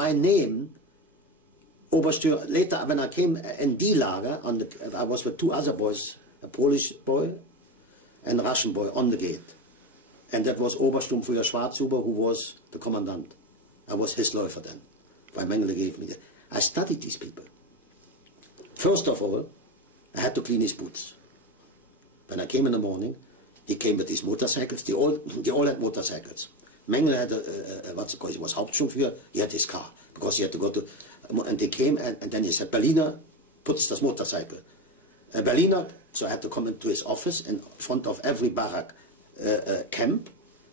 my name, Oberstür, later when I came in D lager, I was with two other boys, a Polish boy and a Russian boy on the gate. And that was Obersturmführer Schwarzhuber, who was the commandant. I was his Läufer then, weil Mengele gave me that. I studied these people. First of all, I had to clean his boots. When I came in the morning, he came with these motorcycles. They all had motorcycles. Mengele had what's it called? He was Hauptsturmführer. He had his car because he had to go to. And they came and then he said, Berliner, putz das Motorcycle. Berliner, so I had to come into his office in front of every barrack camp.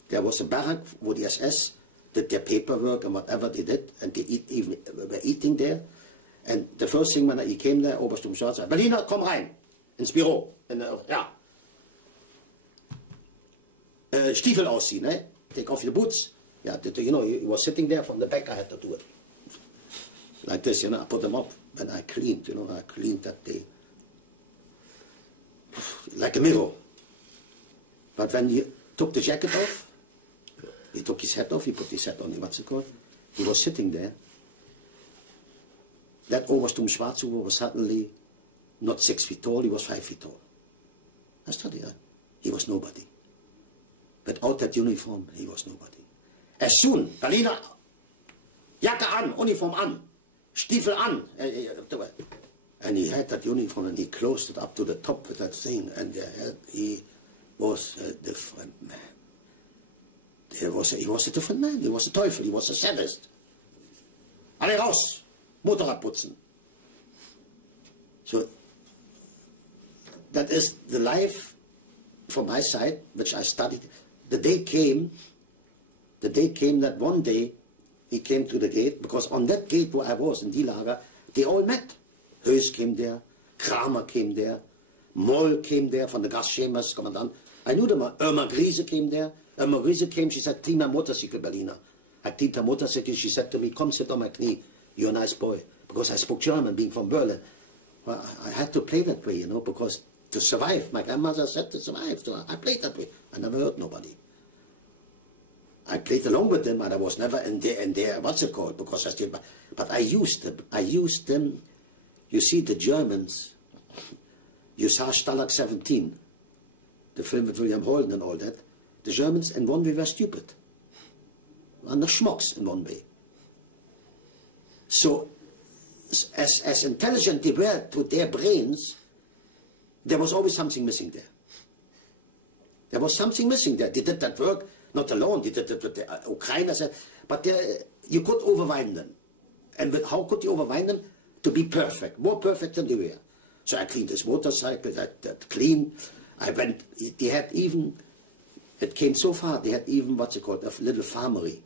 There was a barrack where the SS did their paperwork and whatever they did, and they were eating there. And the first thing when he came there, Obersturmführer said, Berliner, komm rein, ins Büro. Ja. Stiefel ausziehen, eh? Take off your boots. Yeah, you know, he was sitting there from the back, I had to do it. Like this, you know, I put them up, and I cleaned, you know, I cleaned that day. Like a mirror. But when he took the jacket off, he took his hat off, he put his hat on, what's it called? He was sitting there. That Obersturm Schwarzhuber was suddenly not 6 feet tall, he was 5 feet tall. I studied that. He was nobody. Without that uniform, he was nobody. As soon, Berliner, Jacke an, Uniform an, Stiefel an. And he had that uniform and he closed it up to the top with that thing, and he was a different man. He was a different man. He was a Teufel. He was a sadist. Alle raus! Motorrad putzen. So, that is the life from my side, which I studied. The day came that one day he came to the gate, because on that gate where I was, in die Lager, they all met. Höß came there, Kramer came there, Moll came there from the gas chambers, commandant. I knew them. Irma Griese came there. Irma Griese came, she said, clean my motorcycle, Berliner. I cleaned her motorcycle, she said to me, come sit on my knee, you're a nice boy. Because I spoke German, being from Berlin. Well, I had to play that way, you know, because to survive, my grandmother said to survive, so I played that way. I never hurt nobody. I played along with them, but I was never in their what's it called, because I still, but I used them, you see the Germans, you saw Stalag 17, the film with William Holden and all that, the Germans in one way were stupid, and the schmucks in one way. So, as intelligent they were to their brains, there was always something missing there. There was something missing there. They did that work, not alone, they did it with the Ukrainers, but you could overwhelm them. And how could you overwhelm them? To be perfect, more perfect than they were. So I cleaned this motorcycle, that clean. I went, they had even, it came so far, they had even, what's it called, a little farmery.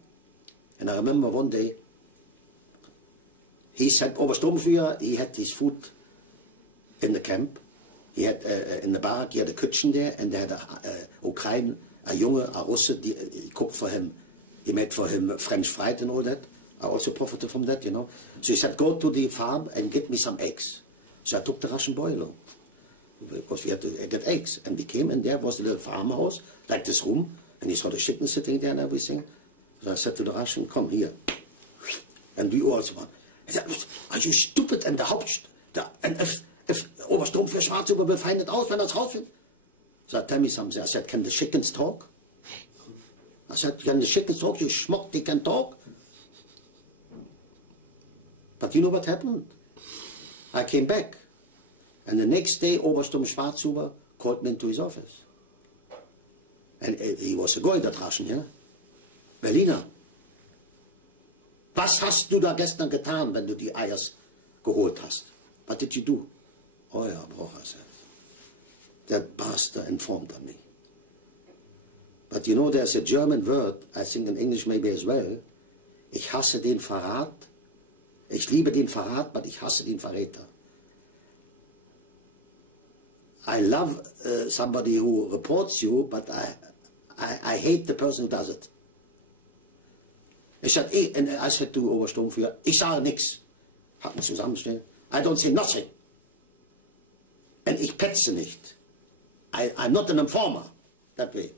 And I remember one day, he said, Obersturmführer, he had his food in the camp. He had, in the barrack, he had a kitchen there, and they had a Ukraine, a Junge, a Russe, he cooked for him. He made for him French fried and all that. I also profited from that, you know. So he said, go to the farm and get me some eggs. So I took the Russian boy along, because we had to get eggs. And we came, and there was a little farmhouse, like this room, and he saw the chicken sitting there and everything. So I said to the Russian, come here. And we also went. He said, are you stupid? And and if Obersturmführer Schwarzhuber will find it out when it's rausfindet. So tell me something. I said, can the chickens talk? I said, can the chickens talk? You schmuck, they can talk. But you know what happened? I came back. And the next day, Obersturm Schwarzhuber called me into his office. And he was a guy, that Russian, yeah? Berliner. Was hast du da gestern getan, wenn du die Eiers geholt hast? What did you do? Oh ja, Brucher said. That bastard informed on me. But you know, there's a German word, I think in English maybe as well. Ich hasse den Verrat. Ich liebe den Verrat, but ich hasse den Verräter. I love somebody who reports you, but I hate the person who does it. I said to Obersturmführer, ich sage nichts. Hatten zusammenstehen. I don't say nothing. And ich petze nicht. I'm not an informer that way.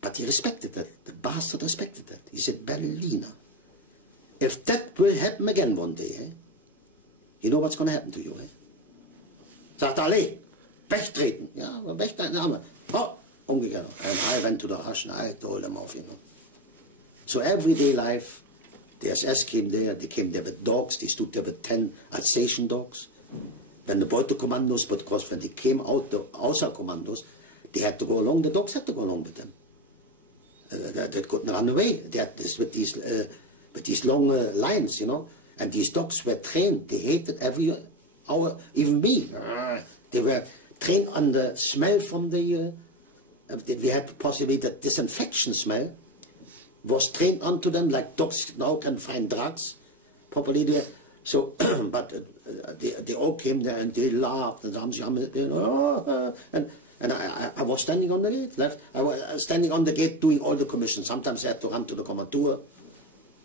But he respected that. The bastard respected that. He said, Berliner. if that will happen again one day, you know what's going to happen to you. Sagt alle, wegtreten. Ja, wegtreten. Oh, umgekehrt. And I went to the Rush and I told them off, you know. So everyday life, the SS came there, they came there with dogs, they stood there with 10 Alsatian dogs. When the Beutekommandos, because when they came out, the Außer commandos, they had to go along, the dogs had to go along with them. They couldn't run away. They had this with these long lines, you know. And these dogs were trained. They hated every hour, even me. They were trained on the smell from the, we had possibly the disinfection smell, was trained onto them like dogs now can find drugs properly there. So, but they all came there and they laughed and I was standing on the gate, I was standing on the gate doing all the commissions. Sometimes I had to run to the Kommandur.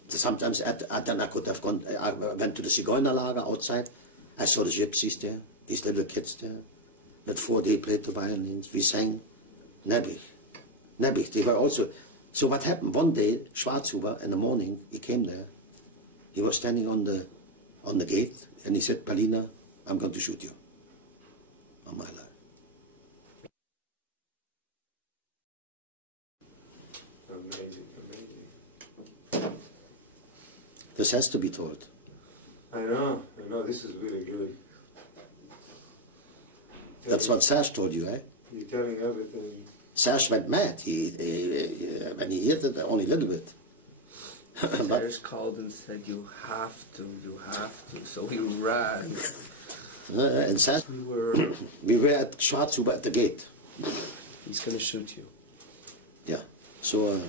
Sometimes then I could have gone, I went to the Zigeunerlager outside. I saw the gypsies there, these little kids there. With 4 they played the violins. We sang Nebbich. They were also. So what happened? One day, Schwarzhuber in the morning, he came there. He was standing on the gate and he said, Berliner, I'm going to shoot you. On my life. This has to be told. I know, this is really good. That's what Serge told you, eh? You're telling everything. Serge went mad. When he heard it, only a little bit. Serge called and said, you have to. So he ran. And Serge, we were at Schwarzhuber at the gate. He's going to shoot you. Yeah. So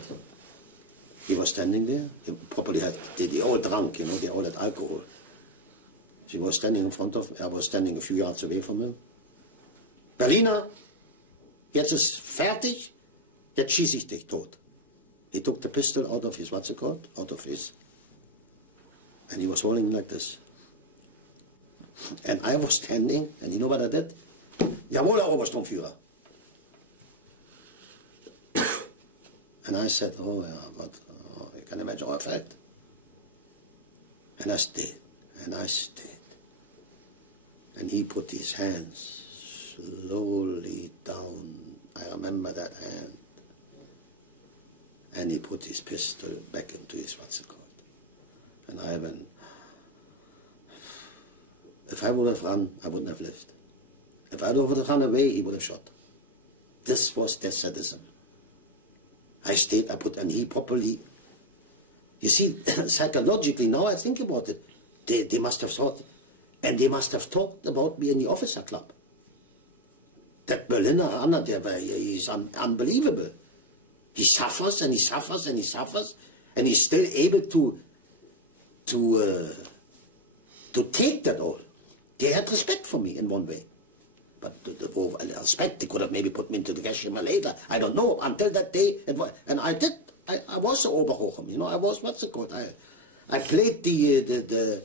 he was standing there. He probably had, they all drunk, you know, they all had alcohol. She was standing in front of, I was standing a few yards away from him. Berliner, jetzt ist fertig, jetzt schieße ich dich tot. He took the pistol out of his, what's it called? Out of his. And he was holding like this. And I was standing, and you know what I did? Jawohl, Herr Obersturmführer. And I said, oh, yeah, but you can imagine how I felt. And I stayed, and I stayed. And he put his hands slowly down. I remember that hand. And he put his pistol back into his what's it called. And I went, if I would have run, I wouldn't have lived. If I would have run away, he would have shot. This was their sadism. I stayed, I put, and he properly, you see, psychologically, now I think about it, they must have thought, and they must have talked about me in the officer club. That Berliner Anna, he's unbelievable. He suffers and he suffers and he suffers, and he's still able to take that all. They had respect for me in one way. But the respect, they could have maybe put me into the Gashima later. I don't know. Until that day, and I did. I was an Oberhochem, you know. I was, what's it called? I played the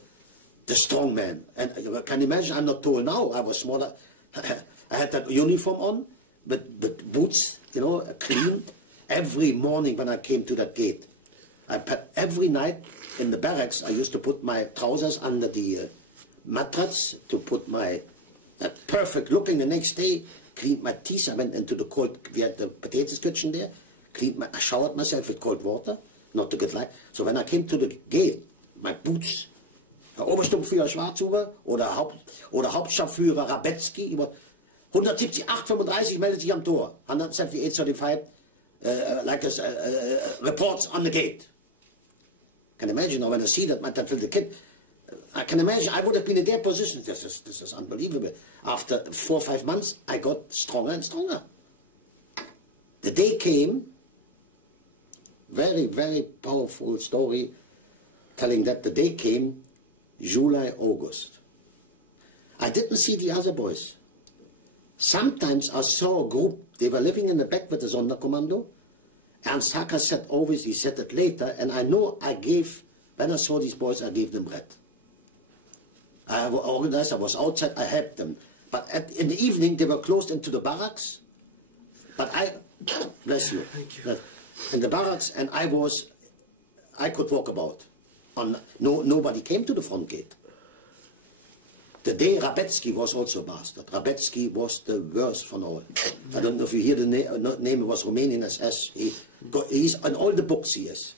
strong man. And you can imagine, I'm not tall now. I was smaller. I had that uniform on, with boots, you know, clean. Every morning when I came to that gate, every night in the barracks, I used to put my trousers under the mattress to put my perfect looking. The next day, cleaned my teeth. I went into the cold, we had the potatoes kitchen there, I showered myself with cold water, not to get light. So when I came to the gate, my boots, Herr Obersturmführer Schwarzhuber oder Hauptstabsführer Rabetzky, 170, 835 meldet sich am Tor, 178, like this, reports on the gate. Can imagine now when I see that little kid, I can imagine I would have been in their position. This is unbelievable. After 4 or 5 months, I got stronger and stronger. The day came, very, very powerful story, telling that the day came, July, August. I didn't see the other boys. Sometimes I saw a group, they were living in the back with the Sonderkommando. Ernst Hacker said always, he said it later, and I know I gave, when I saw these boys, I gave them bread. I organized, I was outside, I helped them. But in the evening, they were closed into the barracks. But bless you, Thank you. in the barracks, and I could walk about. Nobody came to the front gate. The day Rabetzky was also bastard. Rabetzky was the worst from all. I don't know if you hear the name, it was Romanian SS. He's in all the books he is.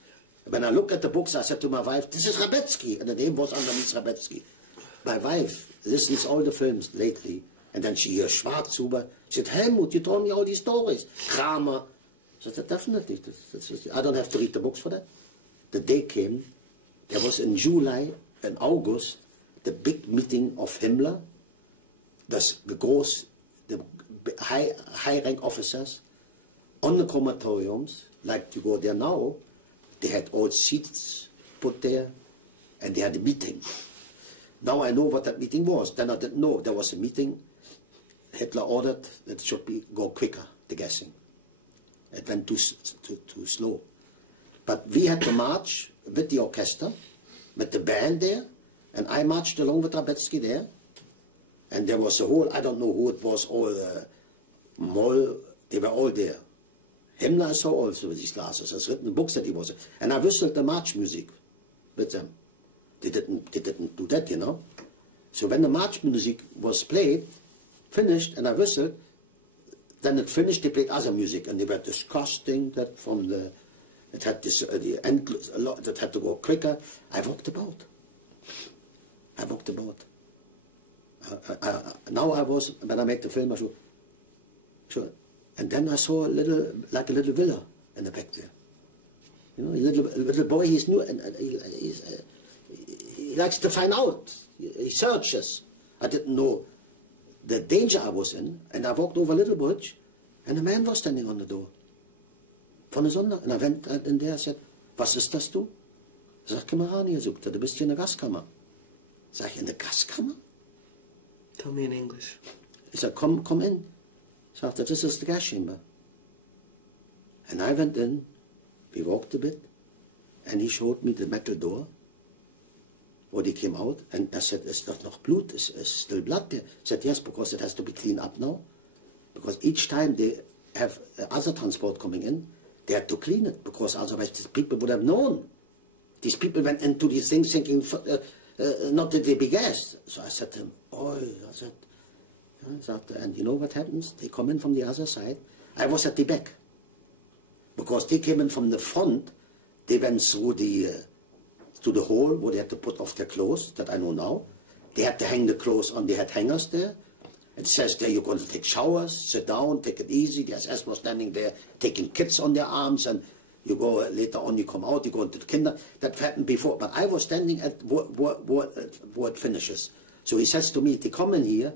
When I look at the books, I said to my wife, this is Rabetzky, and the name was underneath Rabetzky. My wife listens all the films lately, and then she hears Schwarzhuber. She said, Hellmuth, you told me all these stories. Kramer. I said, definitely. I don't have to read the books for that. The day came, there was in July and August, the big meeting of Himmler, the high rank officers, on the crematoriums, like you go there now, they had all seats put there, and they had a meeting. Now I know what that meeting was. Then I didn't know. There was a meeting. Hitler ordered that it should go quicker, the gassing. It went too slow. But we had to march with the orchestra, with the band there, and I marched along with Rabetzky there. And there was a whole, I don't know who it was, all Moll, they were all there. Himmler saw also with his glasses, has written the books that he was in. And I whistled the march music with them. They didn't do that, you know. So when the march music was played, finished, and I whistled, then it finished, they played other music, and they were disgusting that from the, it had this, the end, a lot, that had to go quicker. I walked about. I walked about. Now I was, when I made the film, I said, sure. And then I saw a little, like a little villa in the back there. You know, a little boy, he's new, and he likes to find out. He searches. I didn't know the danger I was in, and I walked over a little bridge, and a man was standing on the door. Von der Sonne. And I went in there, I said, was ist das du? Sag, komm mal ran hier, sagt er, du bist hier in der Gaskammer. Sag ich, in der Gaskammer? Tell me in English. He said, come in. Sagt er, this is the gas chamber. And I went in, we walked a bit, and he showed me the metal door, where he came out, and I said, is that noch Blut? Is still blood there? He said, yes, because it has to be cleaned up now. Because each time they have other transport coming in, they had to clean it, because otherwise these people would have known. These people went into these things thinking, not that they be gas. So I said to him, oh, I said, and you know what happens? They come in from the other side. I was at the back. Because they came in from the front, they went through the hole where they had to put off their clothes, that I know now. They had to hang the clothes on, they had hangers there. It says there you're going to take showers, sit down, take it easy. The SS was standing there taking kids on their arms, and you go later on, you come out, you go into the kinder. That happened before, but I was standing at where it finishes. So he says to me, they come in here,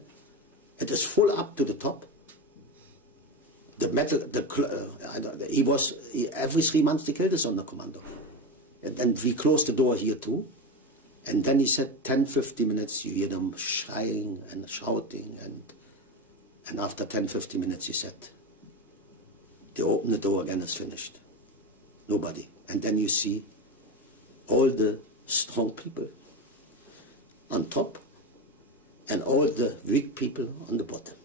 it is full up to the top. The metal, every 3 months they killed us on the commando. And we closed the door here too. And then he said, 10-15 minutes, you hear them crying and shouting. And after 10-15 minutes, he said, they open the door again, it's finished. Nobody. And then you see all the strong people on top and all the weak people on the bottom.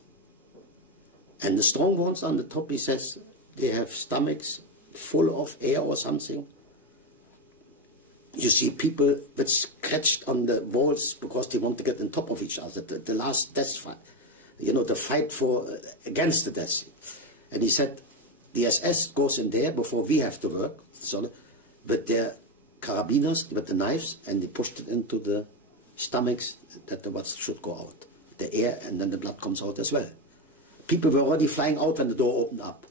And the strong ones on the top, he says, they have stomachs full of air or something. You see people that scratched on the walls because they want to get on top of each other. The last death fight, you know, the fight against the death. And he said, the SS goes in there before we have to work, so, with their carabiners, with the knives, and they pushed it into the stomachs that the what should go out. The air, and then the blood comes out as well. People were already flying out when the door opened up.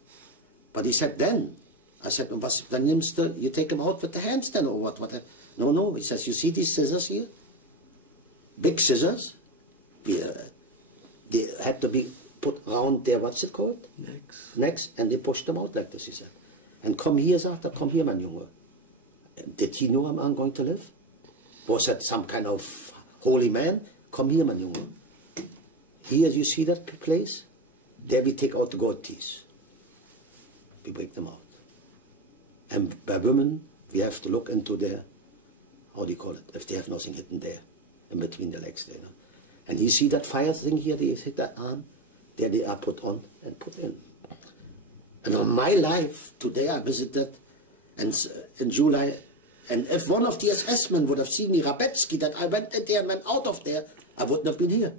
But he said then, I said, then you take them out with the hands then, or what? No, he says, you see these scissors here? Big scissors. They had to be put around their, what's it called? Necks, and they pushed them out like this, he said. And come here, sagt er, come here, mein Junge. Did he know I'm going to live? Was that some kind of holy man? Come here, mein Junge. Here, you see that place? There we take out the gold teeth. We break them out. And by women, we have to look into their, how do you call it, if they have nothing hidden there, in between the legs there. You know? And you see that fire thing here, they hit that arm, there they are put on and put in. And on my life, today I visited, and in July And if one of the SS men would have seen me, Rabetzky, that I went in there and went out of there, I wouldn't have been here.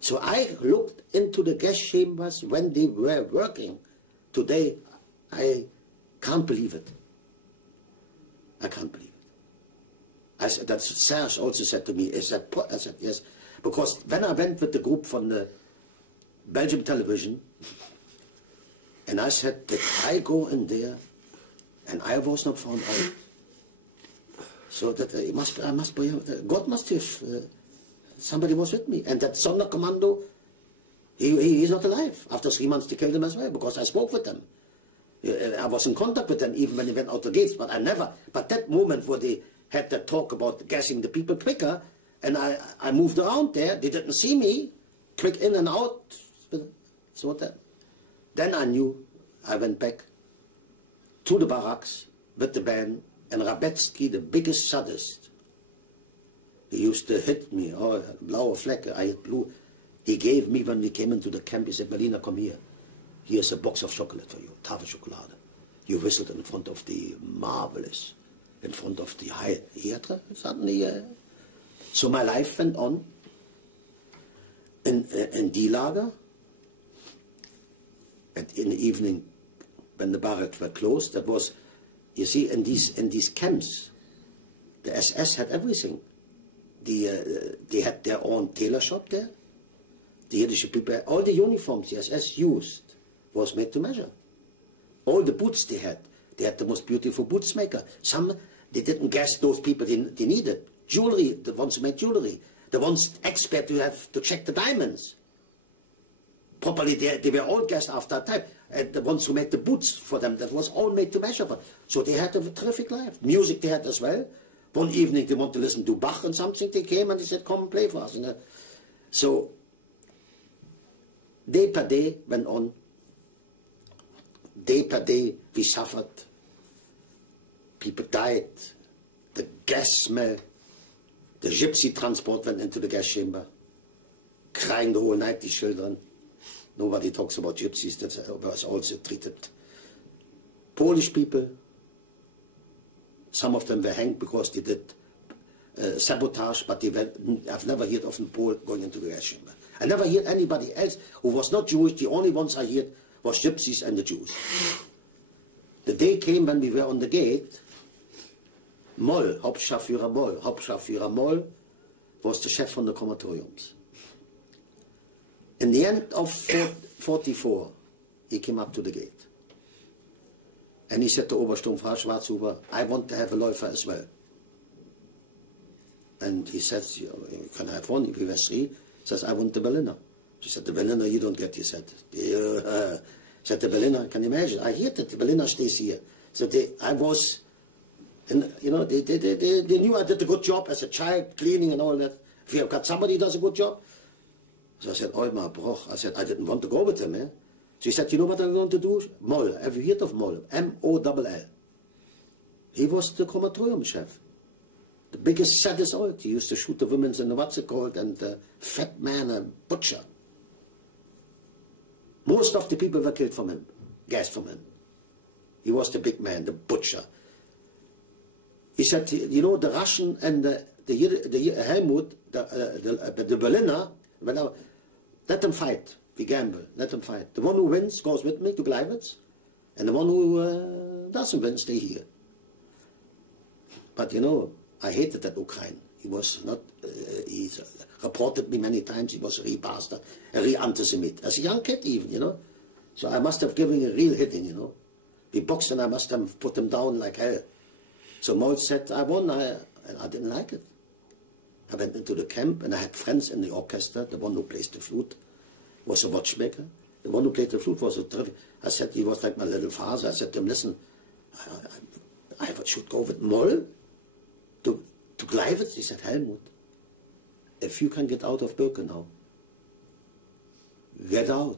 So I looked into the gas chambers when they were working. Today, I can't believe it. I can't believe it. I said, that Serge also said to me, I said, yes, because when I went with the group from the Belgium television, and I said that I go in there, and I was not found out. So that I must be, God must have, somebody was with me. And that Sonderkommando, he is not alive. After 3 months they killed him as well, because I spoke with them. I was in contact with them even when they went out the gates, but but that moment where they had that talk about gassing the people quicker, and I moved around there, they didn't see me, quick in and out, so that. Then I knew, I went back to the barracks with the band, and Rabetzky, the biggest sadist, he used to hit me, oh, blaue Flecke, I had blue. He gave me, when we came into the camp, he said, Berliner, come here. Here's a box of chocolate for you, Tafelschokolade. You whistled in front of the marvelous, in front of the high theater, suddenly. So my life went on in die Lager. And in the evening, when the barracks were closed, that was, you see, in these camps, the SS had everything. They had their own tailor shop there. The Yiddish people, all the uniforms the SS used was made to measure. All the boots they had the most beautiful boots maker. Some, they didn't guess those people they needed. Jewelry, the ones who made jewelry. The ones expert who have to check the diamonds. Properly, they were all guessed after a time. And the ones who made the boots for them, that was all made to measure for. So they had a terrific life. Music they had as well. One evening they wanted to listen to Bach and something. They came and they said, come and play for us. So, day per day went on. Day per day we suffered. People died. The gas smell. The gypsy transport went into the gas chamber. Crying the whole night, these children. Nobody talks about gypsies, that was also treated. Polish people, some of them were hanged because they did sabotage, but I've never heard of a Pole going into the gas chamber. I never heard anybody else who was not Jewish. The only ones I heard was gypsies and the Jews. The day came when we were on the gate. Moll, Hauptscharführer Moll, was the chef von the crematoriums. In the end of 44, he came up to the gate. And he said to Obersturmfrau Schwarzhuber, I want to have a Läufer as well. And he said, can I have one? If we were three, he says, I want the Berliner. She said, the Berliner you don't get, he said. Said, the Berliner, can you imagine? I hear that the Berliner stays here. So I was, you know, they knew I did a good job as a child, cleaning and all that. If you have got somebody who does a good job. So I said, Oimar Broch. I said, I didn't want to go with him. She said, you know what I'm going to do? Moll. Have you heard of Moll? M-O-L-L. He was the crematorium chef. The biggest, saddest old. He used to shoot the women in the what's it called, and the fat man, a butcher. Most of the people were killed from him, gassed from him. He was the big man, the butcher. He said, you know, the Russian and the Hellmuth, the Berliner, let them fight. We gamble. Let them fight. The one who wins goes with me to Gleiwitz, and the one who doesn't win stay here. But you know, I hated that Ukraine. He was not. He reported me many times. He was a re-bastard, a re-antisemite. As a young kid, even, you know. So I must have given a real hitting, you know. We boxed and I must have put him down like hell. So Moll said, I won, and I didn't like it. I went into the camp and I had friends in the orchestra. The one who plays the flute was a watchmaker. The one who played the flute was a terrific. I said, he was like my little father. I said to him, listen, I should go with Moll to Gleiwitz. He said, Hellmuth, if you can get out of Birkenau, get out.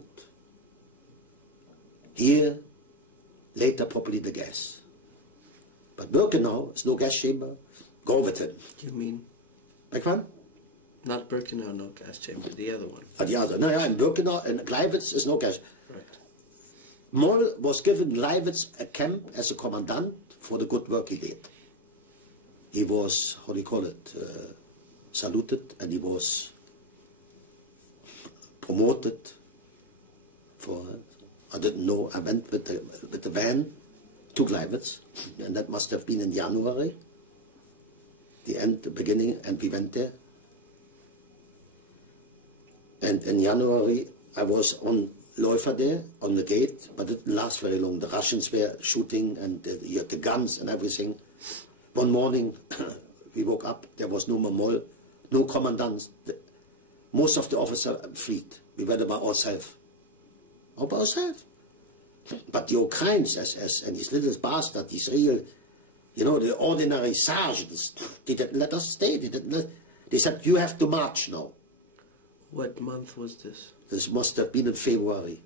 Here, later probably the gas. But Birkenau is no gas chamber. Go with him. You mean? Like one? Not Birkenau, no gas chamber. The other one. The other. No, yeah, in Birkenau and Gleiwitz is no gas. Right. Moll was given Gleiwitz a camp as a commandant for the good work he did. He was, how do you call it, saluted, and he was promoted for, I didn't know, I went with the van to Gleiwitz, and that must have been in January, the beginning, and we went there. And in January, I was on Läufer there, on the gate, but it didn't last very long. The Russians were shooting, and you had the guns and everything. One morning, we woke up, there was no more Moll, no commandants. Most of the officers fled. We were by ourselves. All by ourselves. But the Ukrainians, SS, and these little bastards, these real, you know, the ordinary sergeants, they didn't let us stay. They said, you have to march now. What month was this? This must have been in February.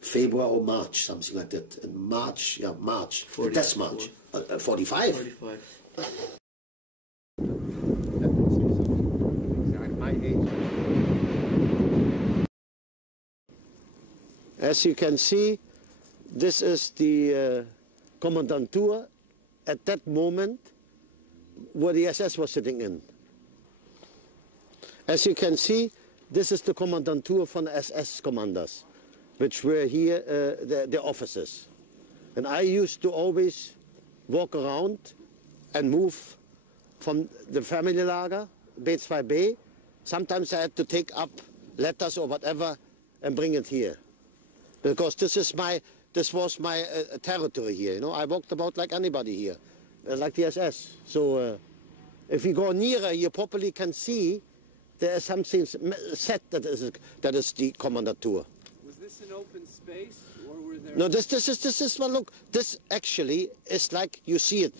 February or March, something like that. In March, yeah, March. That's March. 45. 45. As you can see, this is the Kommandantur at that moment where the SS was sitting in. As you can see, this is the Kommandantur von the SS commanders, which were here, the officers. And I used to always walk around and move from the family lager, B2B. Sometimes I had to take up letters or whatever and bring it here. Because this was my territory here, you know. I walked about like anybody here, like the SS. So if you go nearer, you probably can see there is something set that is the Kommandantur. Was this an open space, or were there? No, this is well, look, this actually is like you see it.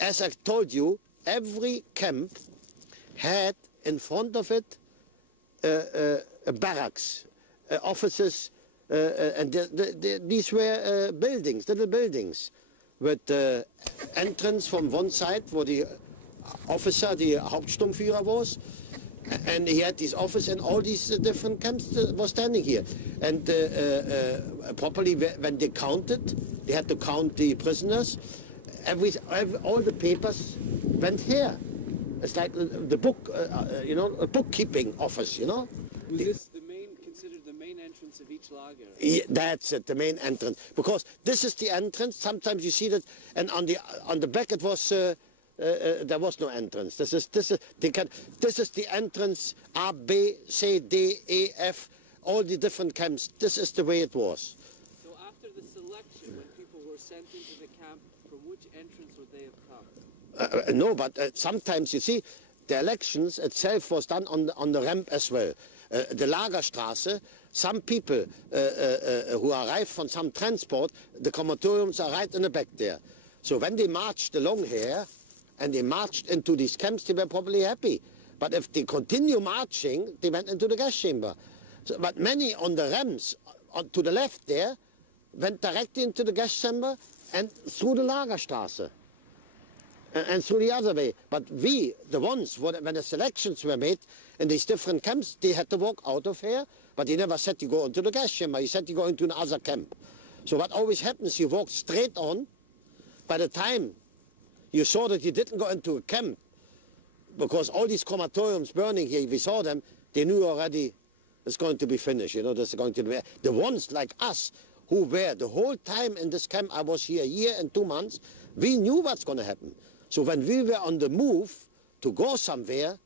As I told you, every camp had in front of it barracks, offices, and these were buildings, little buildings, with the entrance from one side where the officer, the Hauptsturmführer was, and he had this office, and all these different camps were standing here. And properly, when they counted, they had to count the prisoners. All the papers went here. It's like the book, you know, a bookkeeping office, you know. Was this considered the main entrance of each lager? Yeah, that's it, the main entrance. Because this is the entrance. Sometimes you see that, and on the back it was. There was no entrance. This is the entrance. A, B, C, D, E, F, all the different camps. This is the way it was. So after the selection, when people were sent into the camp, from which entrance would they have come? No, but sometimes you see, the elections itself was done on the ramp as well. The Lagerstraße. Some people who arrived from some transport, the crematoriums are right in the back there. So when they marched along here, and they marched into these camps, they were probably happy. But if they continue marching, they went into the gas chamber. So, but many on the ramps, to the left there, went directly into the gas chamber and through the Lagerstraße. And through the other way. But we, the ones, when the selections were made in these different camps, they had to walk out of here, but he never said you go into the gas chamber, he said you go into another camp. So what always happens, you walk straight on. By the time you saw that you didn't go into a camp, because all these crematoriums burning here, we saw them, they knew already it's going to be finished, you know, this is going to be. The ones like us, who were the whole time in this camp, I was here a year and 2 months, we knew what's going to happen. So when we were on the move to go somewhere,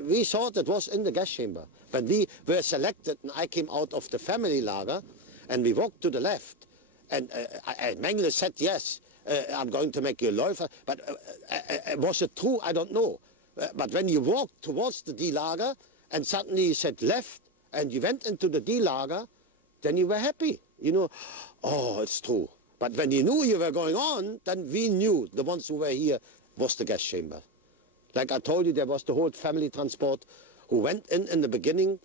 we thought it was in the gas chamber. When we were selected, and I came out of the family lager, and we walked to the left, and Mengele said, yes, I'm going to make you a Läufer, but was it true? I don't know. But when you walked towards the D-Lager and suddenly you said left and you went into the D-Lager, then you were happy. You know, oh, it's true. But when you knew you were going on, then we knew the ones who were here was the gas chamber. Like I told you, there was the whole family transport who went in the beginning,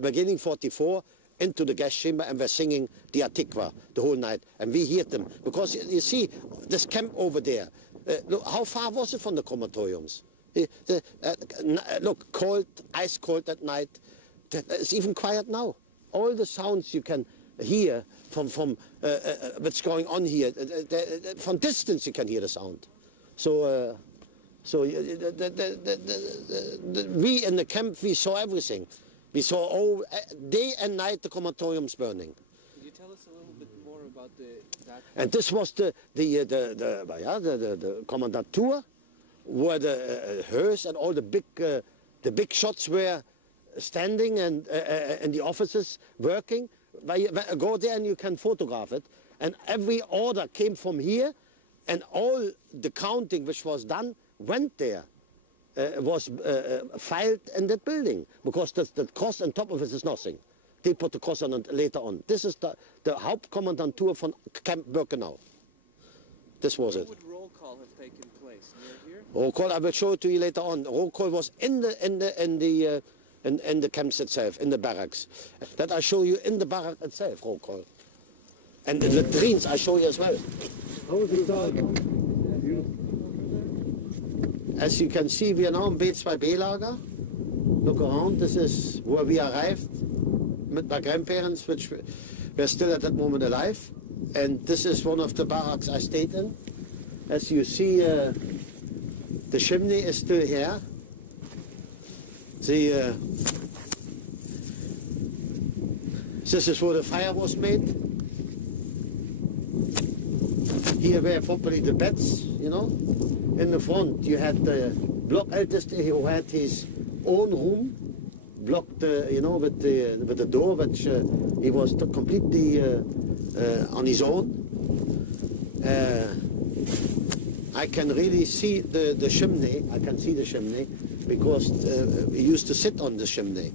beginning 44, into the gas chamber and were singing the Atikva the whole night. And we heard them. Because you see, this camp over there, look, how far was it from the crematoriums? Look, cold, ice cold at night. It's even quiet now. All the sounds you can here from what's going on here. From distance you can hear the sound. So we in the camp, we saw everything. We saw all day and night the crematoriums burning. Could you tell us a little bit more about that? And this was the Kommandantur, where the hearse and all the big shots were standing and the officers working. Go there and you can photograph it. And every order came from here, and all the counting which was done went there. Was filed in that building, because the cross on top of it is nothing. They put the cross on it later on. This is the Hauptkommandantur von Camp Birkenau. This was it. Where would roll call have taken place? Near here? Roll call, I will show it to you later on. Roll call was in the camps itself, in the barracks. That I show you in the barrack itself, roll call. And the latrines I show you as well. As you can see, we are now in B2B lager. Look around, this is where we arrived with my grandparents, which were still at that moment alive. And this is one of the barracks I stayed in. As you see, the chimney is still here. This is where the fire was made. Here were probably the beds, you know. In the front, you had the Blockälteste who had his own room, blocked, you know, with the door, which he was completely on his own. I can really see the chimney. I can see the chimney because we used to sit on the chimney.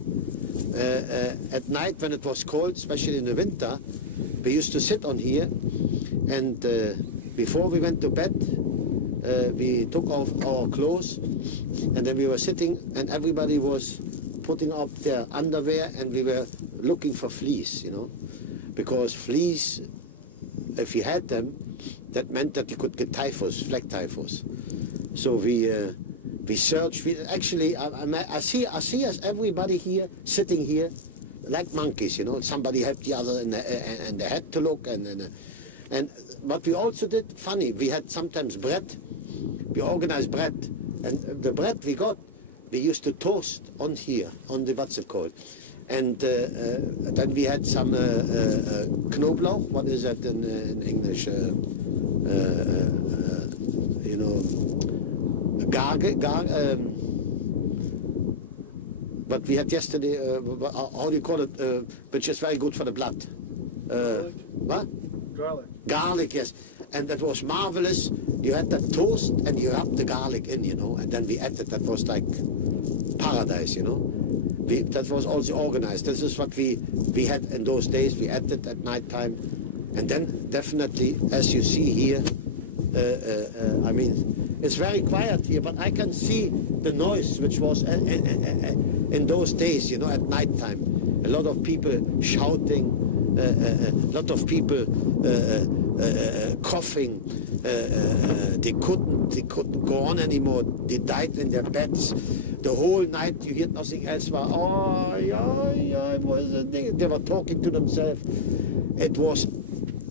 At night, when it was cold, especially in the winter, we used to sit on here, and before we went to bed, we took off our clothes, and then we were sitting, and everybody was putting up their underwear, and we were looking for fleas, you know, because fleas, if you had them, that meant that you could get typhus, flag typhus. So we searched. Actually, I see us, everybody here sitting here like monkeys, you know. Somebody helped the other in the head to look, and what we also did, funny, we had sometimes bread. We organized bread, and the bread we got, we used to toast on here, on the what's it called, and then we had some Knoblauch. What is that in English? You know, what we had yesterday. How do you call it? Which is very good for the blood. What? Garlic. Garlic, yes. And that was marvelous. You had that toast and you rubbed the garlic in, you know, and then we ate it. That was like paradise, you know. That was also organized. This is what we had in those days. We ate it at night time. And then definitely, as you see here, I mean, it's very quiet here, but I can see the noise which was in those days, you know, at night time. A lot of people shouting, a lot of people coughing. They couldn't go on anymore. They died in their beds. The whole night you hear nothing else. Oh, yeah, it was a thing. They were talking to themselves. It was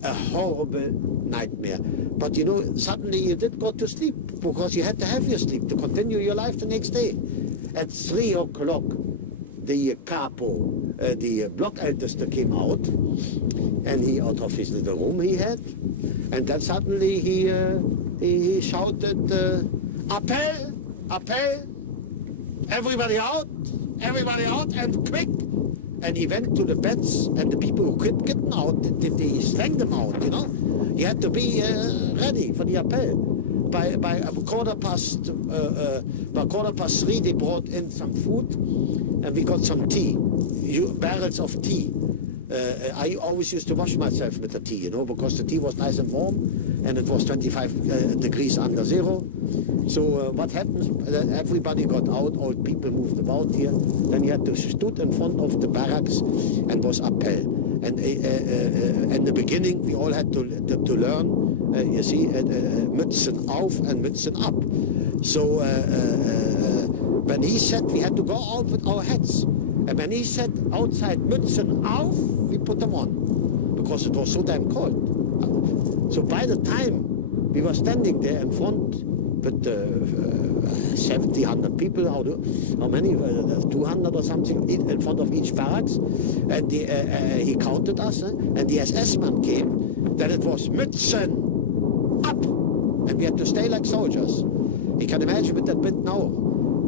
a horrible nightmare. But you know, suddenly you did go to sleep because you had to have your sleep to continue your life the next day. At 3 o'clock, the capo, the Blockälteste came out, and he, out of his little room he had, and then suddenly he shouted, Appell, Appell, everybody out, and quick. And he went to the beds, and the people who could get out, they slang them out, you know. You had to be ready for the appell. By quarter past 3, they brought in some food, and we got some tea, barrels of tea. I always used to wash myself with the tea, you know, because the tea was nice and warm, and it was 25 degrees under zero. So what happens, everybody got out, old people moved about here, then you had to stood in front of the barracks and was appell. And in the beginning, we all had to learn, you see, Mützen auf and Mützen up. So when he said we had to go out with our hats, and when he said outside Mützen auf, we put them on. because it was so damn cold. So by the time we were standing there in front with 70, 100 people, how many? 200 or something in front of each barracks. And he counted us, and the SS man came, that it was Mützen up. And we had to stay like soldiers. You can imagine with that wind now,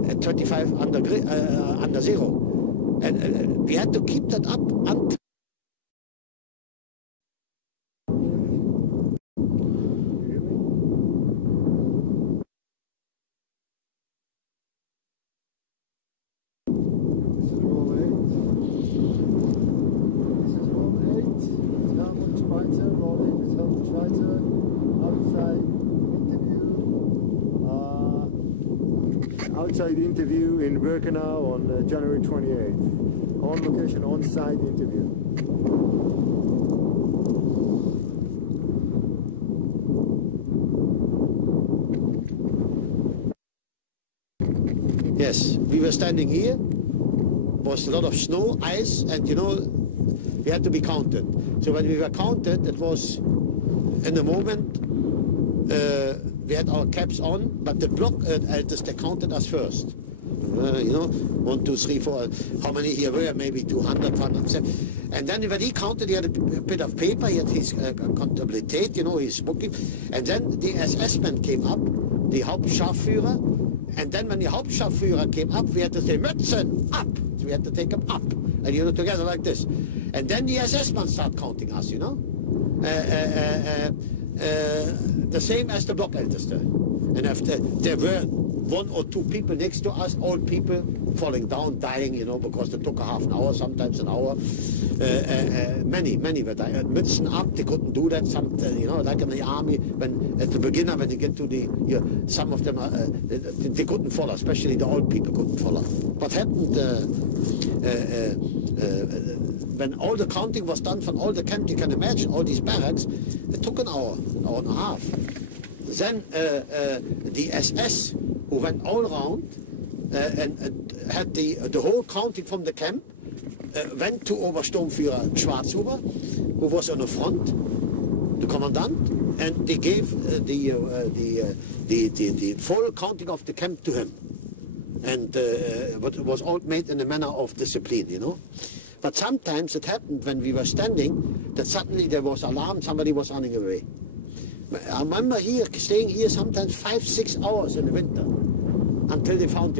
at 25 under zero. And we had to keep that up until outside interview in Birkenau on January 28th. On location, on-site interview. Yes, we were standing here, was a lot of snow, ice, and you know, we had to be counted. So when we were counted, it was in the moment, we had our caps on, but the block elders, they counted us first. You know, 1, 2, 3, 4, how many here were? Maybe 200, 107. And then when he counted, he had a bit of paper, he had his Kontabilität, you know, his booking. And then the SS-man came up, the Hauptscharführer. And then when the Hauptscharführer came up, we had to say, Mützen, up. So we had to take him up. And you know, together like this. And then the SS-man started counting us, you know. The same as the Blockälteste. And after there were 1 or 2 people next to us, old people falling down, dying, you know, because it took a half an hour, sometimes an hour. Many were dying. Mützen up, they couldn't do that. Some, you know, like in the army, when at the beginner, when you get to the, some of them, they couldn't follow, especially the old people couldn't follow. What happened when all the counting was done from all the camps, you can imagine, all these barracks, it took an hour and a half. Then the SS, who went all around and had the whole counting from the camp, went to Obersturmführer Schwarzhuber, who was on the front, the commandant, and they gave the full counting of the camp to him. And but it was all made in the manner of discipline, you know. But sometimes it happened when we were standing that suddenly there was alarm, somebody was running away. I remember staying here sometimes 5, 6 hours in the winter until they found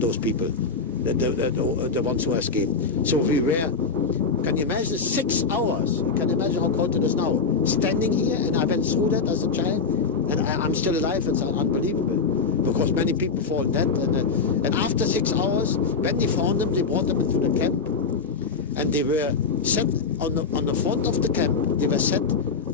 those people, the ones who escaped. So we were, can you imagine, 6 hours? You can imagine how cold it is now. Standing here, and I went through that as a child, and I'm still alive. It's unbelievable, because many people fall dead. And after 6 hours, when they found them, they brought them into the camp, and they were set on the front of the camp. They were set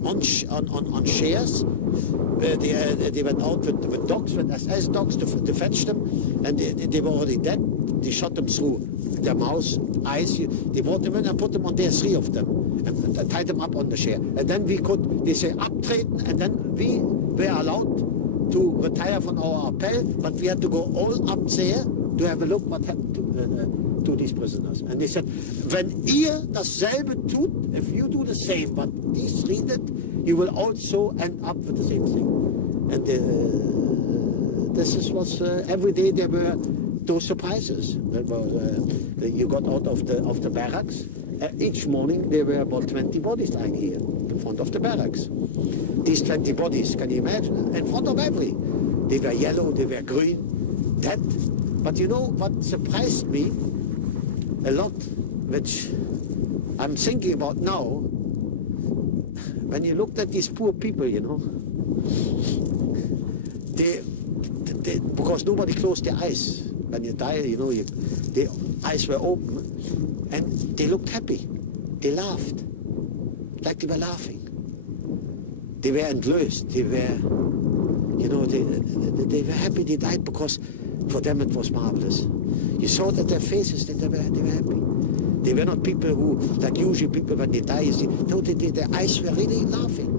on chairs. They went out with dogs, with SS dogs to fetch them, and they were already dead. They shot them through their mouths, eyes. They brought them in and put them on there, 3 of them, and tied them up on the chair. And then they say, abtreten, and then we were allowed to retire from our appel, but we had to go all up there to have a look what happened to these prisoners. And they said, wenn ihr dasselbe tut, if you do the same, but these read it, you will also end up with the same thing. And this was every day there were those surprises. You got out of the barracks. Each morning there were about 20 bodies lying here in front of the barracks. These 20 bodies, can you imagine? In front of every. They were yellow, they were green, dead. But you know what surprised me a lot, which I'm thinking about now, when you looked at these poor people, you know, they because nobody closed their eyes. When you die, you know, their eyes were open, and they looked happy. They laughed, like they were laughing. They were entlöst. They were, you know, they were happy they died, because for them it was marvelous. You saw that their faces, that they were happy. They were not people who, like usually people when they die, you see, no, their eyes were really laughing.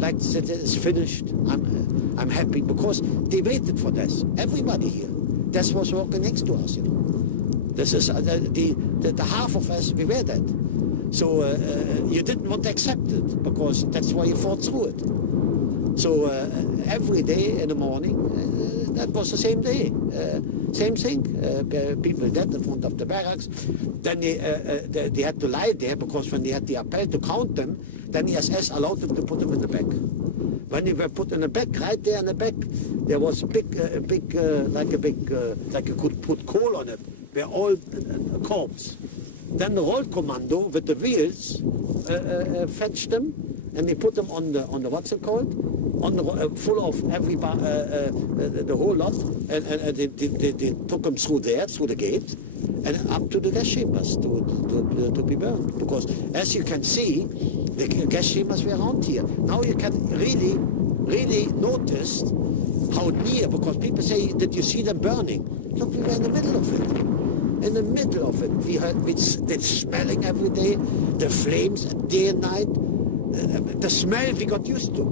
Like it's finished, I'm happy, because they waited for this. Everybody here. This was walking next to us, you know. This is the half of us, we were that. So you didn't want to accept it, because that's why you fought through it. So every day in the morning, that was the same day. Same thing. People dead in front of the barracks. Then they had to lie there, because when they had the appel to count them, then the SS allowed them to put them in the back. When they were put in the back, right there in the back, there was like you could put coal on it, were all corpse. Then the roll commando with the wheels fetched them, and they put them on the what's it called, on the full of every the whole lot, and they took them through there, through the gate, and up to the gas chambers to be burned. Because as you can see, the gas chambers were around here. Now you can really notice how near, because people say, did you see them burning? Look, we were in the middle of it. In the middle of it. We heard the smelling every day, the flames day and night, the smell we got used to.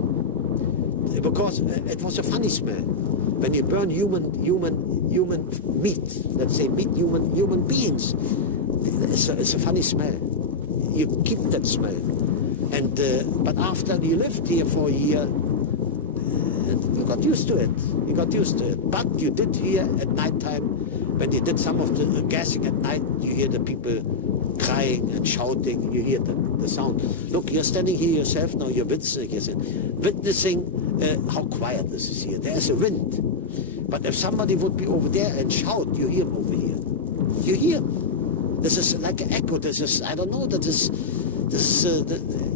Because it was a funny smell. When you burn human meat, let's say meat, human beings, it's a funny smell. You keep that smell. And but after you lived here for a year, you got used to it. You got used to it. But you did hear at night time, when they did some of the gassing at night, you hear the people crying and shouting. You hear the sound. Look, you're standing here yourself now. You're witnessing how quiet this is here. There's a wind. But if somebody would be over there and shout, you hear him over here. You hear him. This is like an echo. This is, I don't know,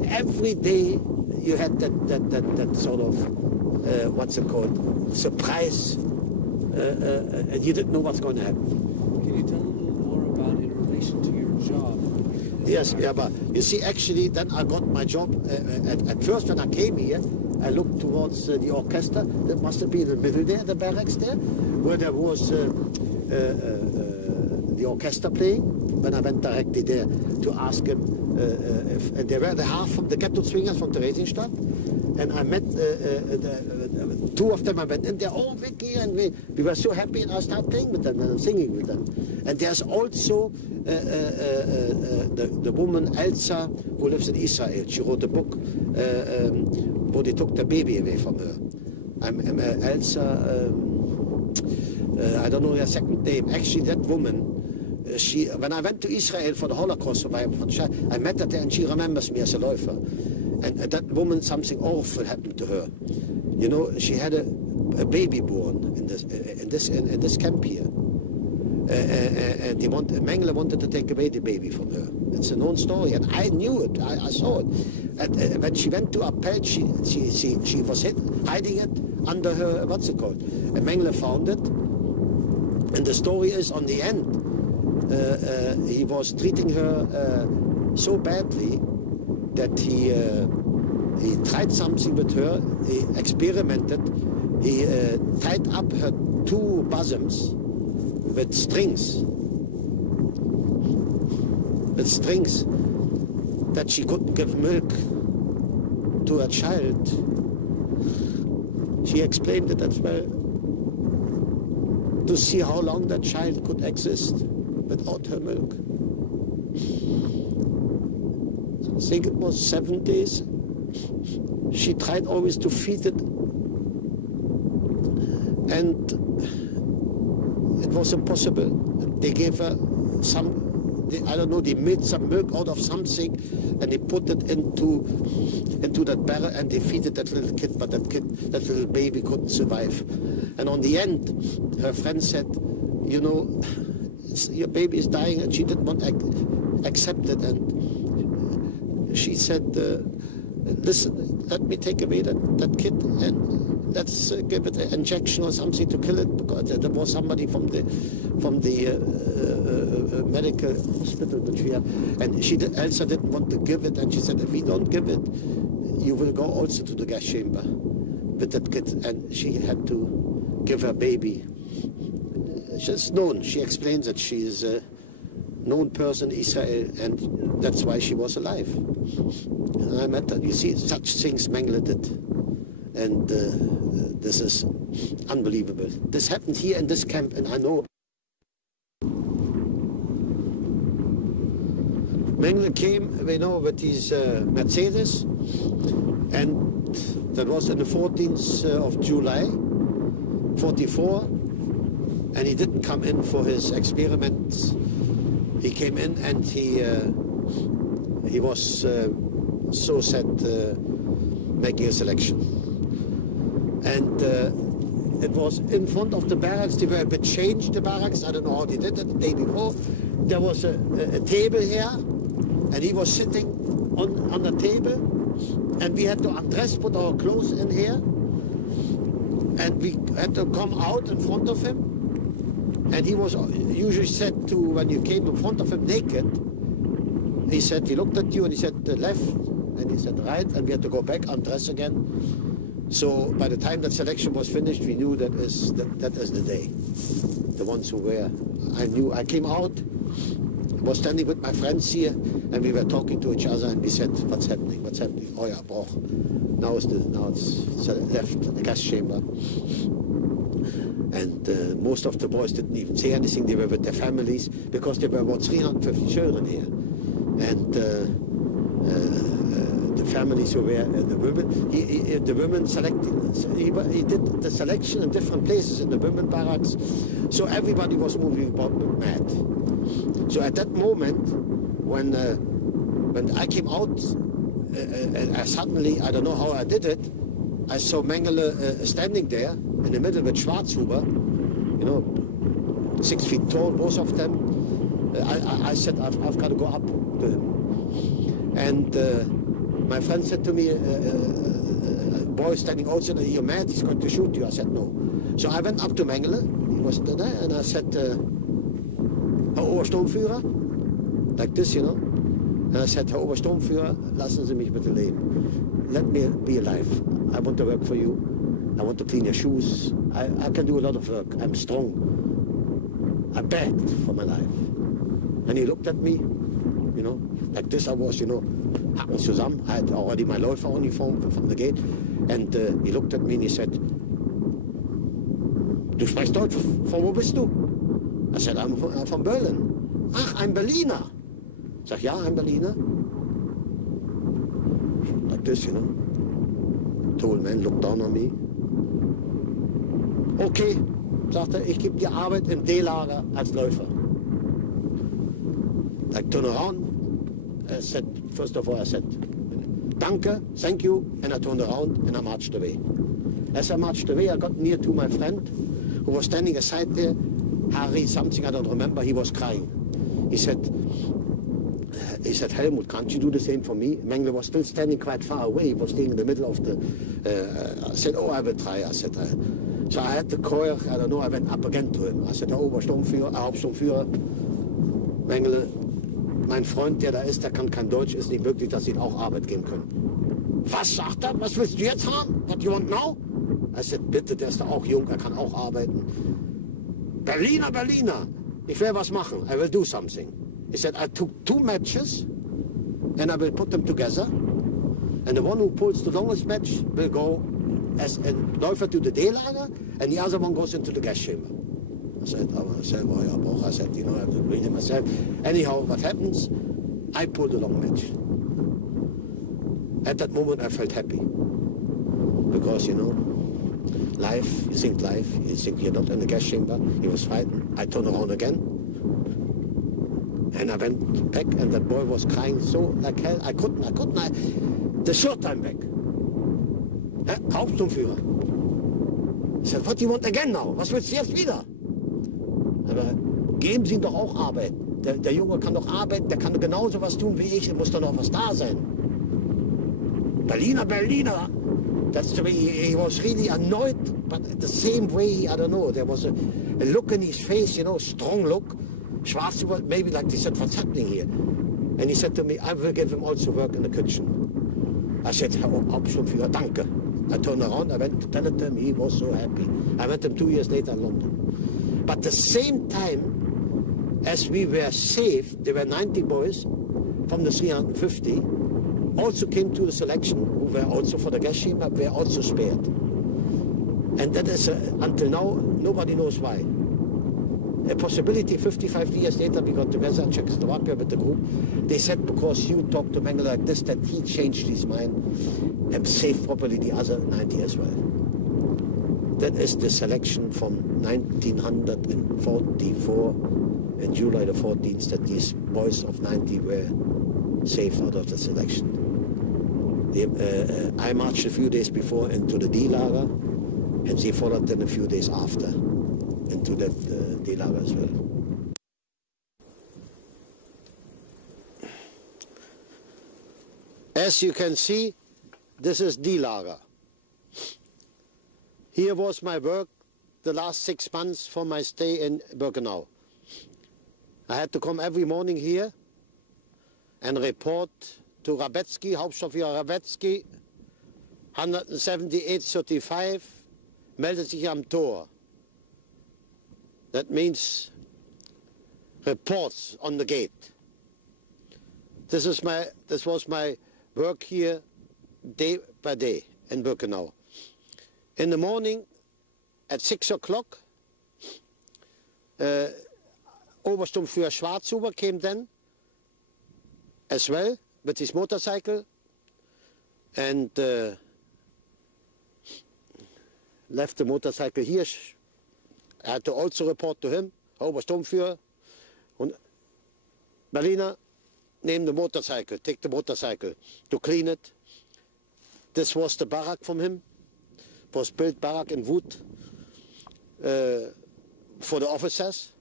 every day you had that sort of, what's it called, surprise, and you didn't know what's going to happen. Can you tell a little more about in relation to your job? Yes, yeah, but you see, actually, then I got my job. At first, when I came here, I looked towards the orchestra. That must have been in the middle there, the barracks there, where there was the orchestra playing. When I went directly there to ask him if they were the half from the ghetto swingers from Theresienstadt, and I met two of them. I went in there, oh Vicky, and we were so happy, and I started playing with them and singing with them. And there's also the woman Elsa who lives in Israel. She wrote a book where they took the baby away from her. Elsa, I don't know her second name. Actually, that woman. When I went to Israel for the Holocaust survivor, I met her there, and she remembers me as a Läufer. And that woman, something awful happened to her. You know, she had a baby born in this camp here. And Mengele wanted to take away the baby from her. It's a known story, and I knew it. I saw it. And when she went to appel, she was hiding it under her, what's it called? And Mengele found it. And the story is, on the end, he was treating her so badly that he tried something with her. He experimented. He tied up her two bosoms with strings, that she couldn't give milk to her child. She explained it as well, to see how long that child could exist without her milk. I think it was 7 days. She tried always to feed it, and it was impossible. They gave her I don't know, they made some milk out of something, and they put it into that barrel, and they fed it that little kid, but that little baby couldn't survive. And on the end, her friend said, you know, your baby is dying, and she didn't want to accept it. And she said, listen, let me take away that kid, and let's give it an injection or something to kill it, because there was somebody from the medical hospital which we have, and Elsa didn't want to give it, and she said, if we don't give it, you will go also to the gas chamber with that kid. And she had to give her baby. She's known. She explains that she is a known person in Israel, and that's why she was alive. And I met her. You see, such things Mengele did. And this is unbelievable. This happened here in this camp, and I know Mengele came, you know, with his Mercedes, and that was on the 14th of July, 44, and he didn't come in for his experiments. He came in and he was so sad making a selection. And it was in front of the barracks. They were a bit changed, the barracks. I don't know how they did it the day before. There was a table here, and he was sitting on the table, and we had to undress, put our clothes in here, and we had to come out in front of him. And he was usually said to, when you came in front of him naked, he said, he looked at you and he said left, and he said right, and we had to go back, undress again. So by the time that selection was finished, we knew that is the day. The ones who were, I knew, I came out, was standing with my friends here, and we were talking to each other, and we said, what's happening, what's happening? Oh yeah, Bauch. Now it's left the gas chamber. And most of the boys didn't even say anything. They were with their families, because there were about 350 children here. And the families who were the women, the women selected, he did the selection in different places in the women barracks. So everybody was moving about mad. So at that moment, when I came out, suddenly, I don't know how I did it, I saw Mengele standing there in the middle with Schwarzhuber, you know, 6 feet tall, both of them. I said, I've got to go up to him. And my friend said to me, a boy standing outside, you're mad, he's going to shoot you. I said, no. So I went up to Mengele, he was there, and I said, Herr Obersturmführer, like this, you know. And I said, Herr Obersturmführer, lassen Sie mich bitte leben. Let me be alive. I want to work for you. I want to clean your shoes. I can do a lot of work. I'm strong. I begged for my life. And he looked at me, you know, like this I was, you know, Hacken zusammen. I had already my Läuferuniform from the gate. And he looked at me and he said, Du sprichst Deutsch, von wo bist du? I said, I'm from Berlin. Ach, I'm Berliner. I said, yeah, I'm Berliner. Like this, you know. Tall man looked down on me. Okay, sagte, ich gebe dir Arbeit im D-Lager als Läufer. I turned around, I said, first of all, I said, danke, thank you, and I turned around and I marched away. As I marched away, I got near to my friend who was standing aside there, Harry, something I don't remember, he was crying. He said, Hellmuth, can't you do the same for me? Mengele was still standing quite far away. He was staying in the middle of the... I said, oh, I will try. I said, so I had the coil, I don't know, I went up again to him. I said, Herr Obersturmführer, Hauptsturmführer, Mengele, mein Freund, der da ist, der kann kein Deutsch, ist nicht möglich, dass Sie ihm auch Arbeit geben können. Was sagt er? Was willst du jetzt haben? What you want now? I said, bitte, der ist da auch jung, er kann auch arbeiten. Berliner, Berliner, ich will was machen. I will do something. He said, I took 2 matches and I will put them together. And the one who pulls the longest match will go as a Läufer to the D-Lager, and the other one goes into the gas chamber. I said, oh, yeah, Bauch. I said, you know, I have to read it myself. Anyhow, what happens? I pulled a long match. At that moment, I felt happy. Because, you know, life, you think you're not in the gas chamber. He was fighting. I turned around again. And I went back, and that boy was crying so like hell. I couldn't. The third time back. Hauptsturmführer. I said, what do you want again now? Was willst du jetzt wieder? Aber geben Sie ihm doch auch Arbeit. Der Junge kann doch arbeiten, der kann doch genauso was tun wie ich. Muss doch noch was da sein. Berliner, Berliner. That's the way he was really annoyed, but the same way, I don't know, there was a look in his face, you know, strong look. Schwarzhuber, maybe like they said, what's happening here? And he said to me, I will give him also work in the kitchen. I said, Herr Hauptsturmführer, danke. I turned around, I went to tell it to him, he was so happy. I met him 2 years later in London. But the same time as we were saved, there were 90 boys from the 350, also came to the selection, who were also for the gas chamber, were also spared. And that is, until now, nobody knows why. a possibility 55 years later we got together in Czechoslovakia with the group. They said because you talked to Mengele like this that he changed his mind and saved probably the other 90 as well. That is the selection from 1944 and July the 14th that these boys of 90 were saved out of the selection. I marched a few days before into the D-Lager and they followed then a few days after into that D-Lager as well. As you can see, this is D-Lager. Here was my work the last 6 months for my stay in Birkenau. I had to come every morning here and report to Rabetzky, Hauptstadtführer Rabetzky, 178-35, meldet sich am Tor. That means reports on the gate. This was my work here day by day in Birkenau. In the morning at 6 o'clock, Obersturmführer Schwarzhuber came then as well with his motorcycle and left the motorcycle here. I had to also report to him, Obersturmführer, and Berliner, name the motorcycle, take the motorcycle to clean it. This was the barrack from him. It was built barrack in wood for the officers.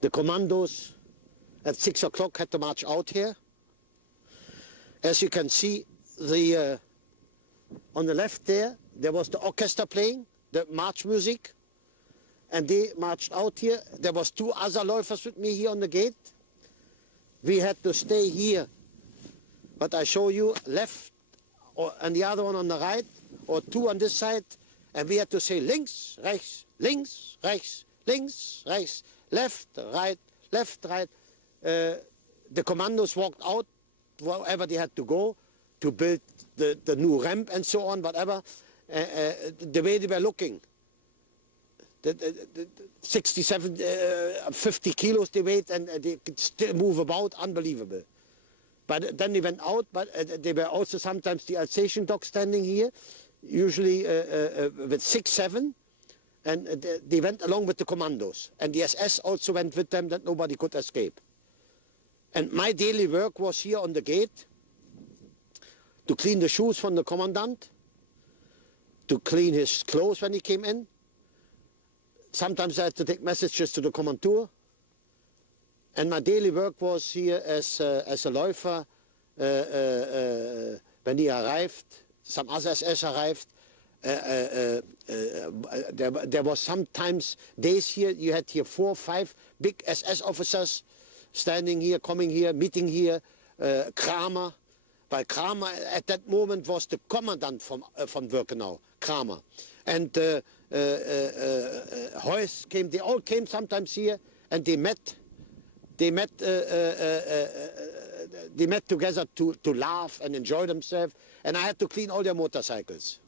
The commandos at 6 o'clock had to march out here. As you can see, on the left there was the orchestra playing, the march music, and they marched out here. There was 2 other Läufers with me here on the gate. We had to stay here, but I show you left, and the other one on the right, or 2 on this side, and we had to say links, rechts, links, rechts, links, rechts, left, right, left, right. The commandos walked out wherever they had to go to build the new ramp and so on, whatever. The way they were looking, the 67, 50 kilos they weighed and they could still move about, unbelievable. But then they went out, but they were also sometimes the Alsatian dogs standing here, usually with 6, 7. And they went along with the commandos. And the SS also went with them that nobody could escape. And my daily work was here on the gate to clean the shoes from the commandant, to clean his clothes when he came in. Sometimes I had to take messages to the commandur. And my daily work was here as a Läufer when he arrived, some other SS arrived. There was sometimes days here, you had here 4 or 5 big SS officers standing here, coming here, meeting here, Kramer. But Kramer at that moment was the commandant from Birkenau, Kramer. And Heuss came, they all came sometimes here and they met together to laugh and enjoy themselves. And I had to clean all their motorcycles.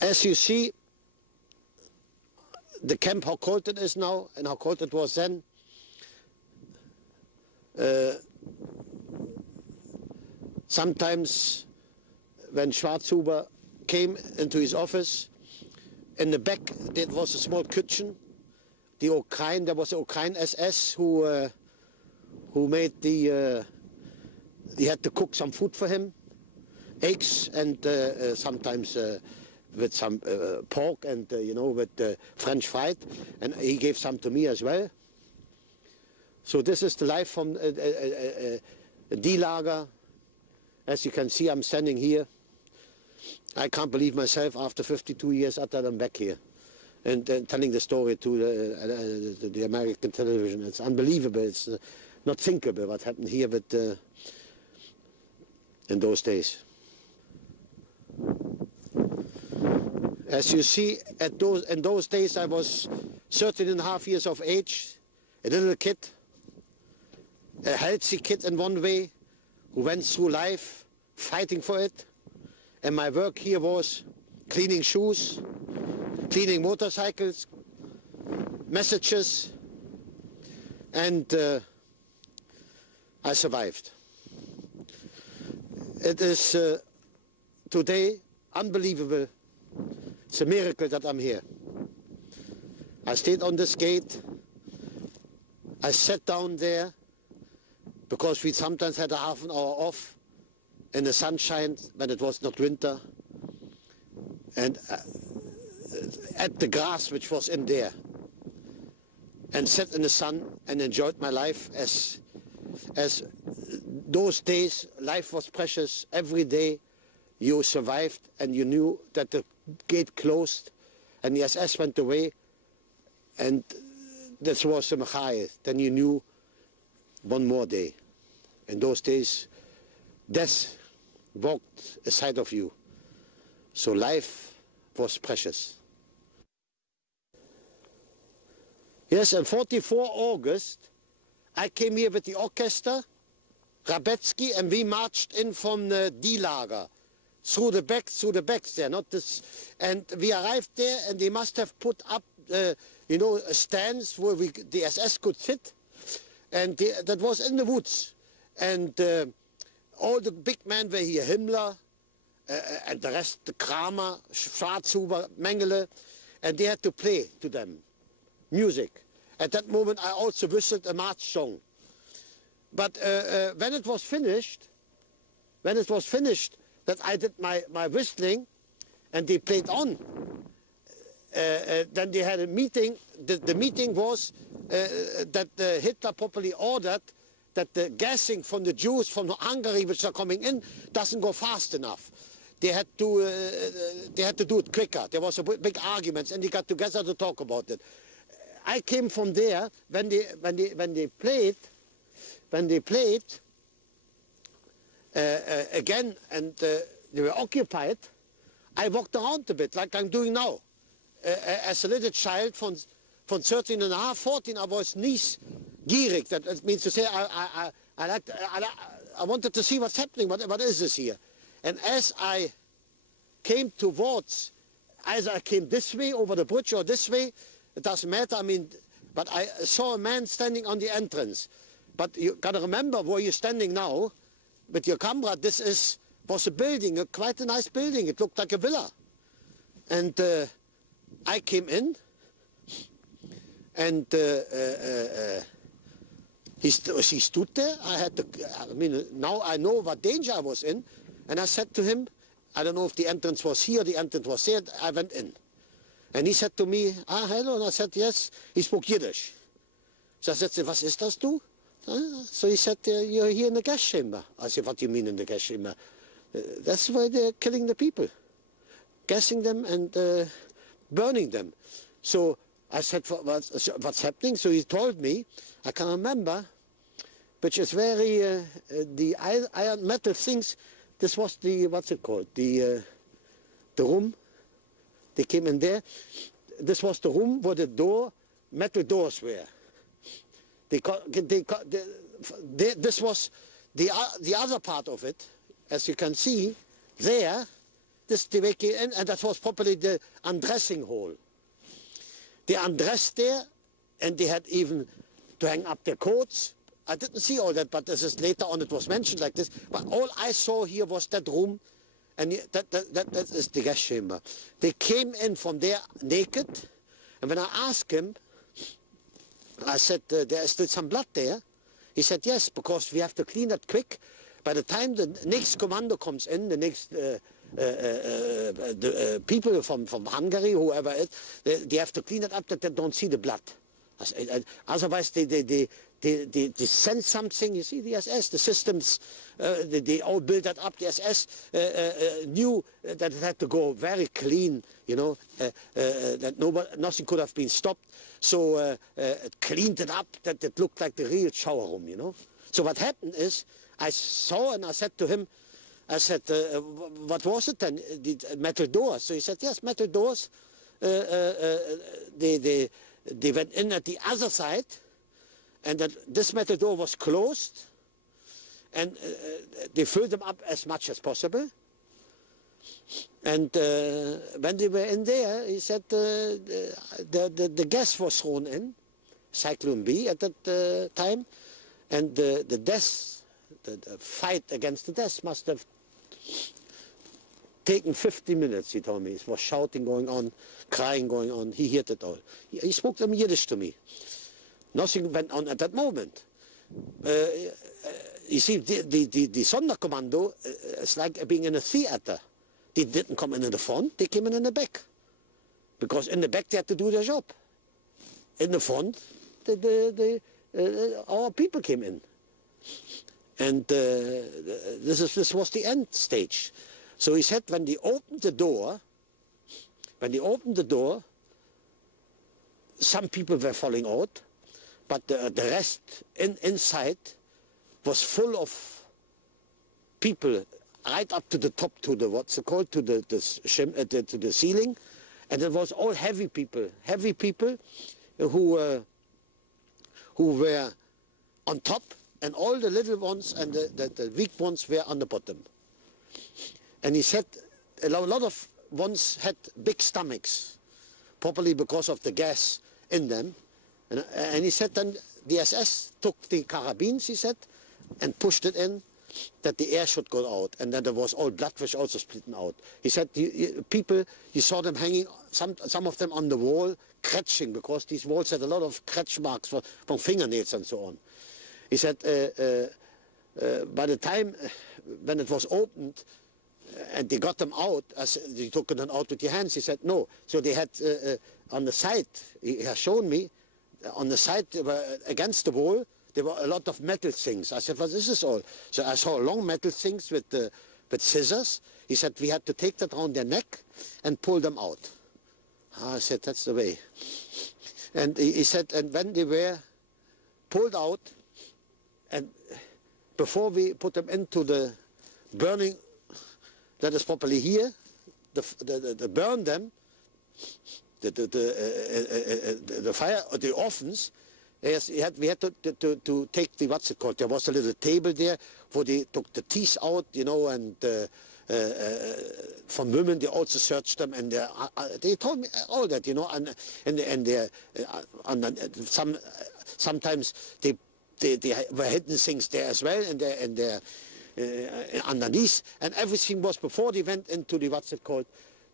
As you see, the camp, how cold it is now and how cold it was then. Sometimes when Schwarzhuber came into his office, in the back there was a small kitchen. There was a Ukraine SS who made he had to cook some food for him, eggs and sometimes with some pork and with French fried, and he gave some to me as well. So this is the life from D-Lager. As you can see, I'm standing here. I can't believe myself after 52 years after I'm back here and telling the story to the American television. It's unbelievable. It's not thinkable what happened here with, in those days. As you see, in those days I was 13.5 years of age, a little kid, a healthy kid in one way, who went through life fighting for it, And my work here was cleaning shoes, cleaning motorcycles, messages, and I survived. It is today unbelievable. It's a miracle that I'm here. I stayed on this gate. I sat down there because we sometimes had a half an hour off in the sunshine when it was not winter, and at the grass which was in there, and sat in the sun and enjoyed my life as those days. Life was precious. Every day you survived and you knew that the gate closed and the SS went away, and this was the Mengele. Then you knew one more day. In those days, death walked aside of you. So life was precious. Yes, on 44 August, I came here with the orchestra, Rabetzky, and we marched in from the D-Lager, through the backs there, not this. And we arrived there, and they must have put up, you know, stands where the SS could sit, and that was in the woods. And all the big men were here, Himmler, and the rest, the Kramer, Schwarzhuber, Mengele, and they had to play to them music. At that moment I also whistled a march song. But when it was finished, that I did my whistling and they played on, then they had a meeting. The meeting was that Hitler properly ordered that the gassing from the Jews from Hungary which are coming in doesn't go fast enough. They had to do it quicker. There was a big argument, and they got together to talk about it. I came from there when they played again, and they were occupied. I walked around a bit like I'm doing now. As a little child from 13 and a half, 14, I was nieuwsgierig. That means to say I wanted to see what's happening. What is this here? And as I came towards, either I came this way over the bridge or this way, it doesn't matter. I mean, but I saw a man standing on the entrance. But you got to remember where you're standing now with your camera. This was a building, quite a nice building. It looked like a villa. And I came in, and he stood there. I mean, now I know what danger I was in. And I said to him, I don't know if the entrance was here, the entrance was there. I went in. And he said to me, hello. And I said, yes. He spoke Yiddish. So I said, was ist das du? So he said, you're here in the gas chamber. I said, what do you mean in the gas chamber? That's why they're killing the people. Gassing them and burning them. So I said, what's happening? So he told me, I can remember, which is very, the iron metal things. This was the, what's it called? The room. They came in there. This was the room where the metal doors were. This was the other part of it. As you can see, there, they came in, and that was probably the undressing hall. They undressed there, and they had even to hang up their coats. I didn't see all that, but this is later on it was mentioned like this. But all I saw here was that room, and that is the gas chamber. They came in from there naked, and when I asked him, I said, there is still some blood there. He said, yes, because we have to clean it quick. By the time the next commando comes in, the next people from Hungary, whoever it is, they have to clean it up that they don't see the blood. Otherwise, they send something. You see, the SS, the systems, they all built that up. The SS knew that it had to go very clean, you know, that nothing could have been stopped. So it cleaned it up that it looked like the real shower room, you know. So what happened is, I saw and I said to him, I said, what was it then? The metal doors. So he said, yes, metal doors. They went in at the other side, and that this metal door was closed, and they filled them up as much as possible. And when they were in there, he said the gas was thrown in, Cyclone B at that time, and the death, the fight against the death must have taken 50 minutes, he told me. It was shouting going on, crying going on. He heard it all. He spoke some Yiddish to me. Nothing went on at that moment. You see, the Sonderkommando is like being in a theater. They didn't come in the front, they came in the back. Because in the back they had to do their job. In the front, our people came in. And this was the end stage. So he said when they opened the door, some people were falling out, but the rest inside was full of people right up to the top, to the what's it called, to the ceiling, and it was all heavy people who were on top, and all the little ones and the weak ones were on the bottom. And he said a lot of ones had big stomachs, probably because of the gas in them. And he said then the SS took the carabines, he said, and pushed it in, that the air should go out. And then there was all bloodfish also splitting out. He said people, you saw them hanging, some of them on the wall, scratching, because these walls had a lot of scratch marks from fingernails and so on. He said by the time when it was opened, and they got them out, as they took them out with your hands, he said no. So they had on the side, he has shown me, on the side they were against the wall, there were a lot of metal things. I said, what is this all? So I saw long metal things with scissors. He said we had to take that around their neck and pull them out. I said, that's the way. And he said, and when they were pulled out, and before we put them into the burning, that is properly here, the burn them, the fire, the ovens, yes, we had to take the, what's it called, there was a little table there where they took the teeth out, you know, and from women they also searched them, and they told me all that, you know, sometimes they were hidden things there as well, and underneath, and everything was, before they went into the, what's it called,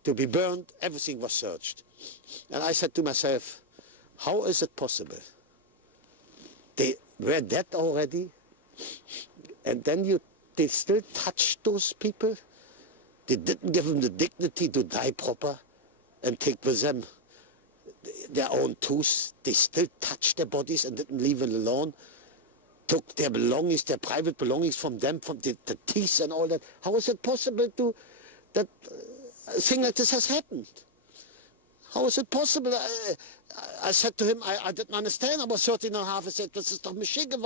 to be burned, everything was searched. And I said to myself, how is it possible? They were dead already, and then they still touched those people? They didn't give them the dignity to die proper and take with them their own tools. They still touched their bodies and didn't leave it alone. Took their belongings, their private belongings from them, from the teeth and all that. How is it possible that a thing like this has happened? How is it possible? I said to him, I didn't understand. I was 13 and a half. I said, this is doch Michigan.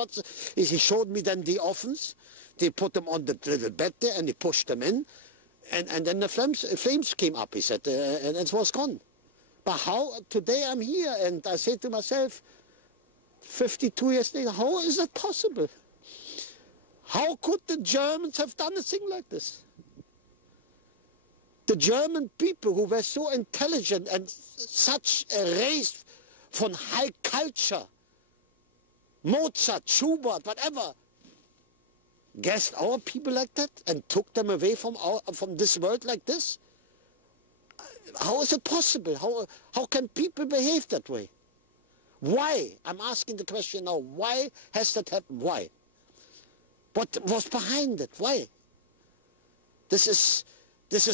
He showed me then the ovens. They put them on the little bed there and they pushed them in. And then the flames came up, he said, and it was gone. But how, today I'm here, and I say to myself, 52 years later, how is that possible? How could the Germans have done a thing like this? The German people who were so intelligent and such a race from high culture, Mozart, Schubert, whatever, gassed our people like that and took them away from this world like this? How is it possible? How can people behave that way? Why? I'm asking the question now. Why has that happened? Why? What was behind it? Why? This is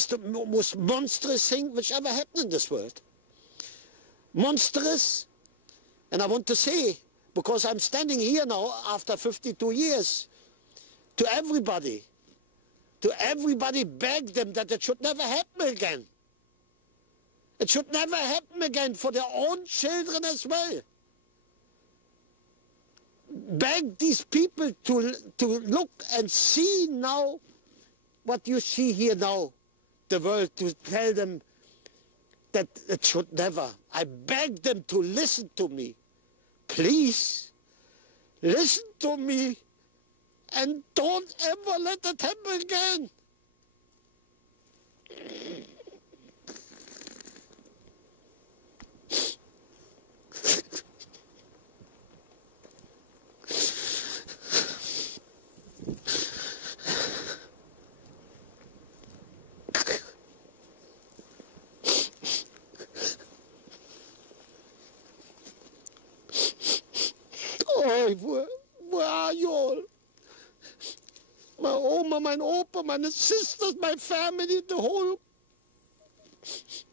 the most monstrous thing which ever happened in this world. Monstrous. And I want to say, because I'm standing here now after 52 years, to everybody beg them that it should never happen again. It should never happen again for their own children as well. Beg these people to look and see now what you see here now, the world, to tell them that it should never. I beg them to listen to me. Please, listen to me and don't ever let it happen again. Oh, wo are you all? My Oma, mein Opa, meine sisters, my family,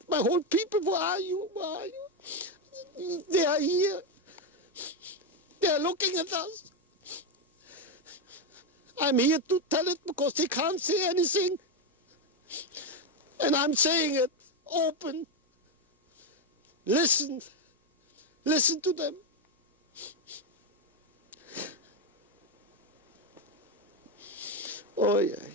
my whole people, where are you? Where are you? They are here. They are looking at us. I'm here to tell it because they can't say anything. And I'm saying it open. Listen. Listen to them. Oh, yeah.